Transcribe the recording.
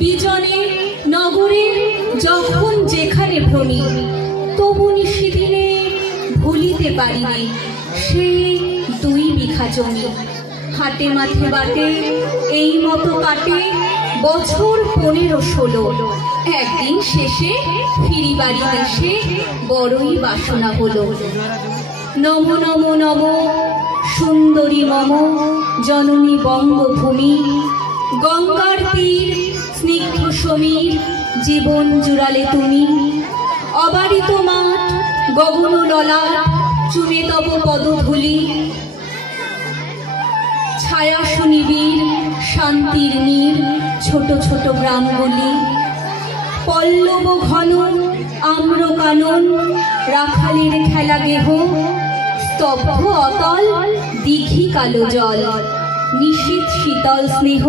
বিজনে নগরে যখন যেখানে ভ্রমি, তবু নিশিদিনে ভুলিতে পারিনি সেই 2 বিঘা জমি। হাটে মাঠে বাটে এই মতো কাটে বছর 15-16। একদিন শেষে ফিরি বাড়ি দেশে বড়ই বাসনা হলো। নমো নমো নমো সুন্দরী মম জননী বঙ্গভূমি, গঙ্গার তীর স্নিগ্ধ সমীর জীবন জুড়ালে তুমি। অবারিত মাঠ গগন ললাট চুমে তব পদধূলি, ছায়া সুনিবিড় শান্তির নীর ছোট ছোট গ্রামগুলি। পল্লব ঘন আম্র কানন রাখালের খেলা গেহ, স্তব্ধ অতল দিঘি কালো জল নিশীথ শীতল স্নেহ।